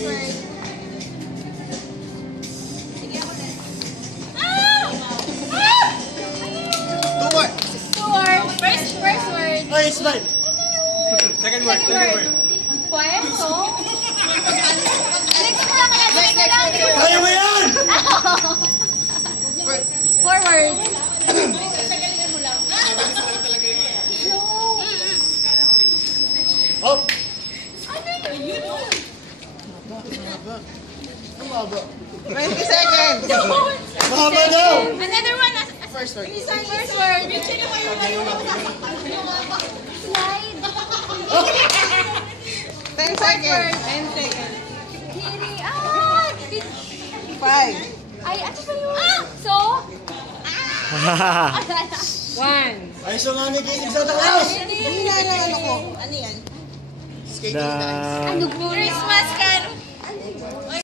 first word. Two more. Two words. First word. Oh, it's mine. Second word. Puerto. Next mo lang. Kaya mo yan! Four words. Hop! Ano yun? Mahaba. 20 seconds. Mahaba daw! Another one. First word. First word. Slide. 10 seconds. 10 seconds. Kiri. 5. Ay, ano ba yun? So? 1. Ay, so nga nagiginig sa taas! Hindi na ano ko. Ano yan? Skating dance. Ano po? Christmas